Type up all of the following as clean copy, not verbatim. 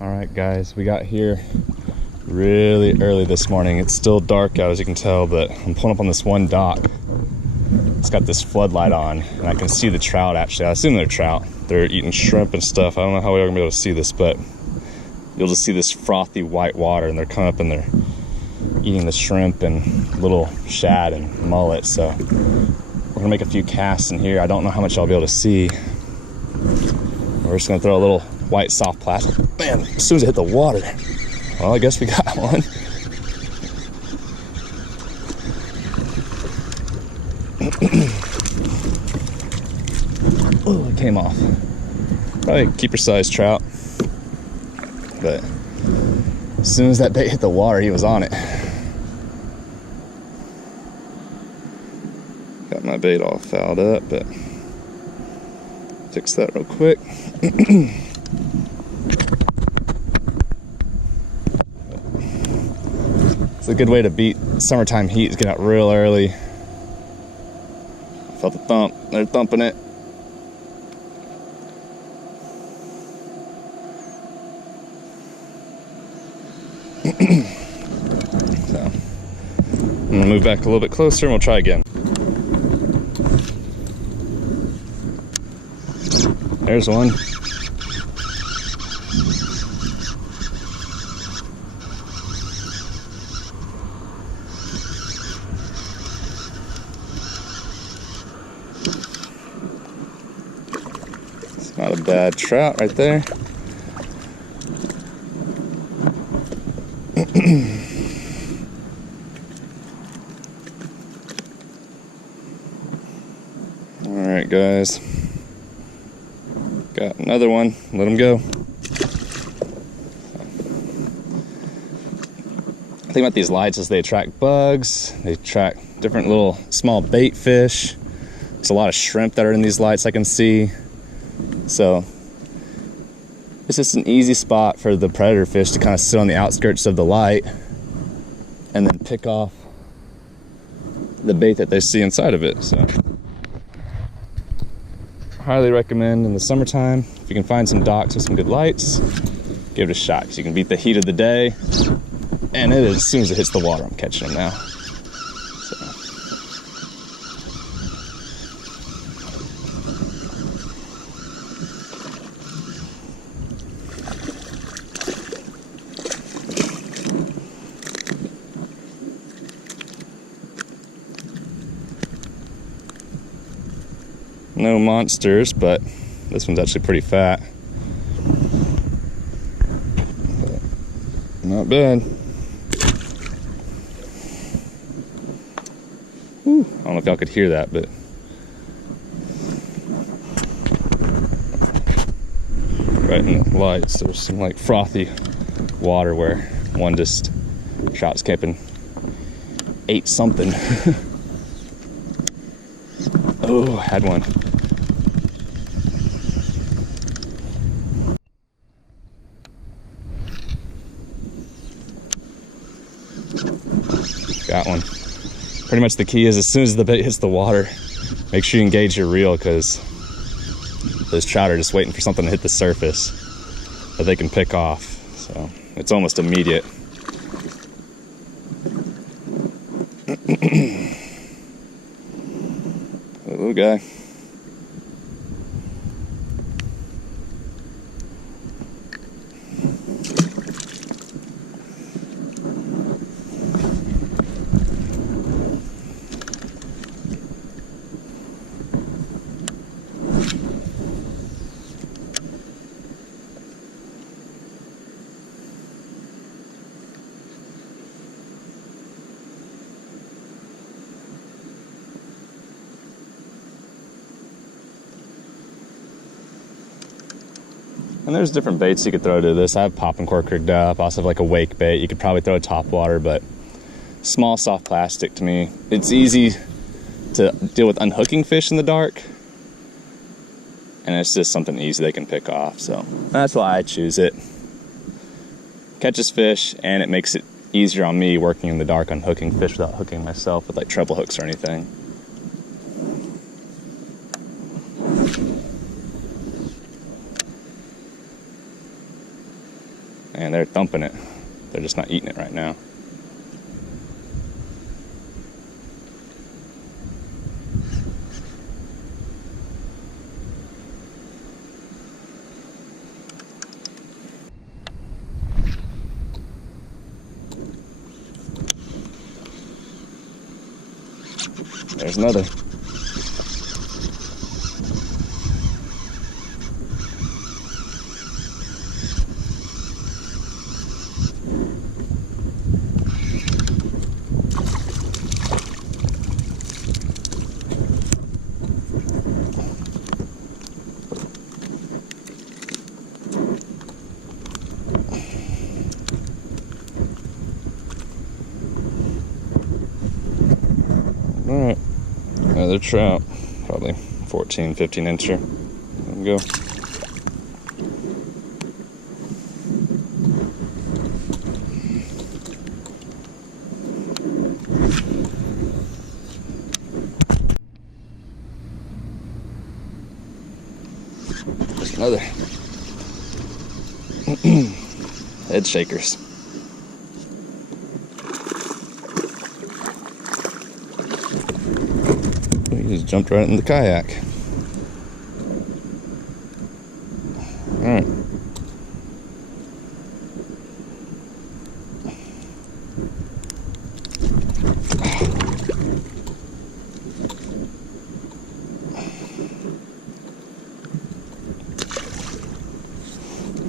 All right, guys, we got here really early this morning. It's still dark out, as you can tell, but I'm pulling up on this one dock. It's got this floodlight on, and I can see the trout, actually. I assume they're trout. They're eating shrimp and stuff. I don't know how we're gonna be able to see this, but you'll just see this frothy white water, and they're coming up and they're eating the shrimp and little shad and mullet. So we're gonna make a few casts in here. I don't know how much I'll be able to see. We're just gonna throw a little white soft plastic. Man, as soon as it hit the water, well, I guess we got one. Oh, it came off. Probably keeper sized trout, but as soon as that bait hit the water, he was on it. Got my bait all fouled up, but fix that real quick. It's a good way to beat summertime heat, is get out real early. Felt the thump. They're thumping it. So I'm gonna move back a little bit closer and we'll try again. There's one. It's not a bad trout right there. All right, guys. Got another one. Let him go. The thing about these lights is they attract bugs. They attract different little small bait fish. There's a lot of shrimp that are in these lights I can see. So it's just an easy spot for the predator fish to kind of sit on the outskirts of the light and then pick off the bait that they see inside of it. So highly recommend in the summertime, if you can find some docks with some good lights, give it a shot, because you can beat the heat of the day. And it is, as soon as it hits the water, I'm catching them now. So. No monsters, but this one's actually pretty fat. But not bad. Whew. I don't know if y'all could hear that, but right in the lights, there's some like frothy water where one just shot escaping, ate something. Oh, I had one. Got one. Pretty much the key is as soon as the bait hits the water, make sure you engage your reel, because those trout are just waiting for something to hit the surface that they can pick off. So it's almost immediate. Little guy. And there's different baits you could throw to this. I have popping cork rigged up. I also have like a wake bait. You could probably throw a top water, but small soft plastic to me. It's easy to deal with unhooking fish in the dark, and it's just something easy they can pick off. So that's why I choose it. Catches fish, and it makes it easier on me working in the dark on hooking fish without hooking myself with like treble hooks or anything. And they're thumping it. They're just not eating it right now. There's another. All right, another trout, probably 14, 15 incher. There we go. There's another. Head shakers. He just jumped right in the kayak. All right.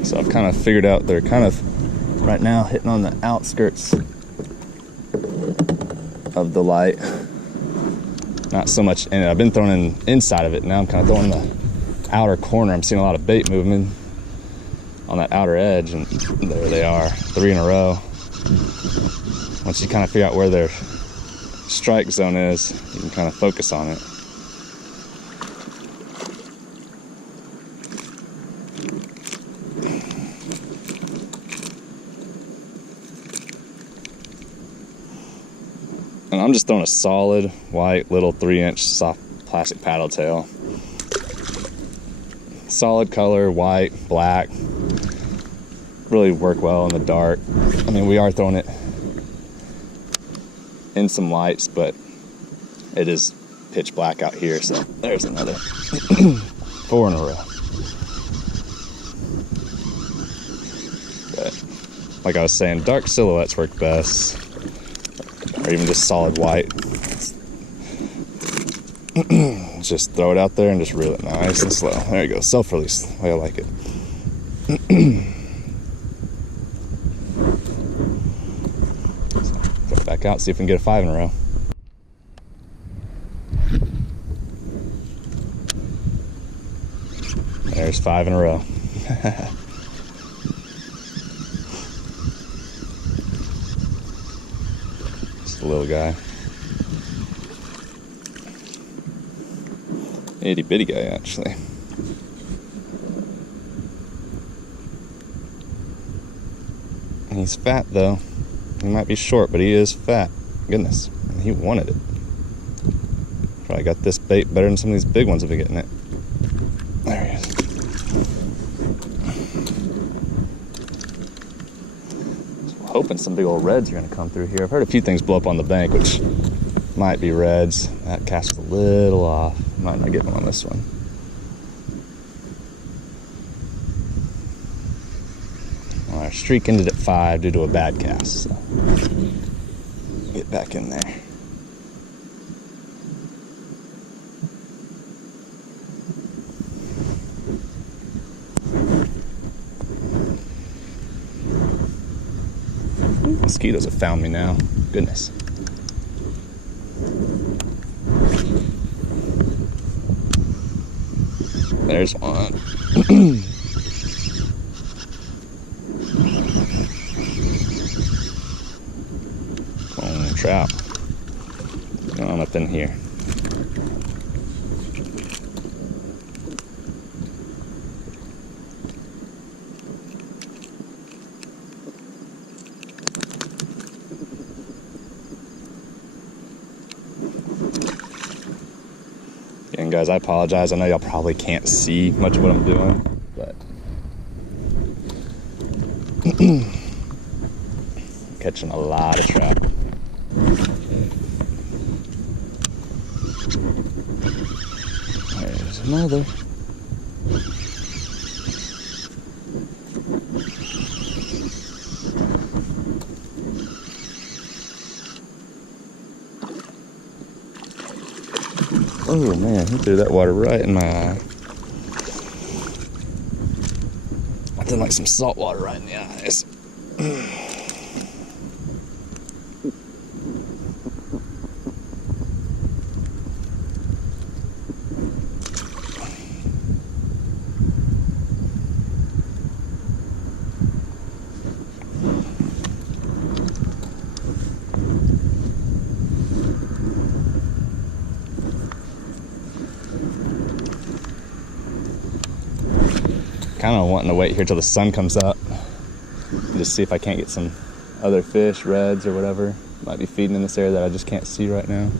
So I've kind of figured out they're kind of right now hitting on the outskirts of the light. Not so much, and I've been throwing inside of it. Now I'm kind of throwing the outer corner. I'm seeing a lot of bait moving on that outer edge, and there they are, 3 in a row. Once you kind of figure out where their strike zone is, you can kind of focus on it. And I'm just throwing a solid white little 3-inch soft plastic paddle tail. Solid color, white, black. Really work well in the dark. I mean, we are throwing it in some lights, but it is pitch black out here. So there's another 4 in a row. But like I was saying, dark silhouettes work best. Or even just solid white. Just throw it out there and just reel it nice and slow. There you go, self-release, the way I like it. Throw it back out, see if we can get a 5 in a row. There's 5 in a row. Just a little guy. Itty bitty guy, actually. He's fat though. He might be short, but he is fat. Goodness, and he wanted it. Probably got this bait better than some of these big ones have been getting it. There he is. So hoping some big old reds are gonna come through here. I've heard a few things blow up on the bank, which might be reds. That cast is a little off. Might not get one on this one. Well, our streak ended at 5 due to a bad cast. So get back in there. Mosquitoes have found me now. Goodness. There's one. Oh, trout. Going on up in here. Again, guys, I apologize. I know y'all probably can't see much of what I'm doing, but Catching a lot of trout. There's another. Oh man, he threw that water right in my eye. I did like some salt water right in the eyes. Kind of wanting to wait here till the sun comes up. Just see if I can't get some other fish, reds or whatever. Might be feeding in this area that I just can't see right now.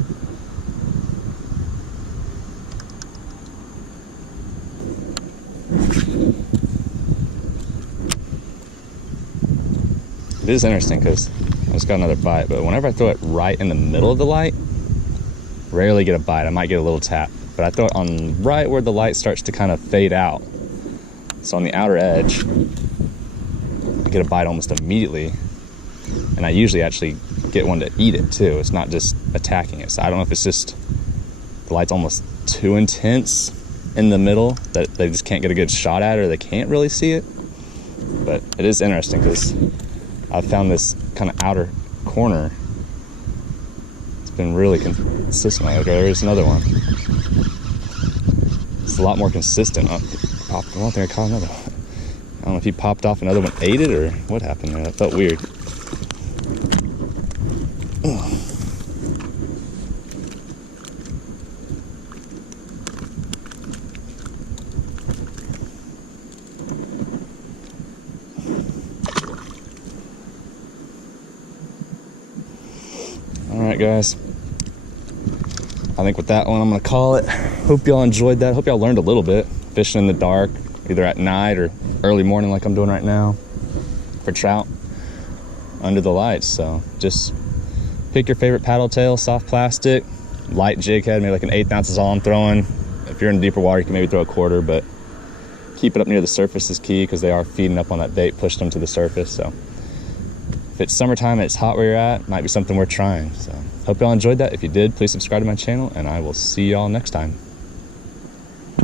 It is interesting because I just got another bite, but whenever I throw it right in the middle of the light, rarely get a bite. I might get a little tap, but I throw it on right where the light starts to kind of fade out. So on the outer edge, I get a bite almost immediately, and I usually actually get one to eat it too. It's not just attacking it. So I don't know if it's just the light's almost too intense in the middle that they just can't get a good shot at it, or they can't really see it. But it is interesting because I've found this kind of outer corner. It's been really consistent. Like, okay, there's another one. It's a lot more consistent. I don't think I caught another one. I don't know if he popped off, another one ate it, or what happened there. That felt weird. All right, guys. I think with that one, I'm gonna call it. Hope y'all enjoyed that. Hope y'all learned a little bit. Fishing in the dark, either at night or early morning like I'm doing right now for trout under the lights. So just pick your favorite paddle tail, soft plastic, light jig head, maybe like an 1/8 ounce is all I'm throwing. If you're in deeper water, you can maybe throw a 1/4, but keep it up near the surface is key because they are feeding up on that bait, pushed them to the surface. So if it's summertime and it's hot where you're at, might be something worth trying. So hope y'all enjoyed that. If you did, please subscribe to my channel, and I will see y'all next time.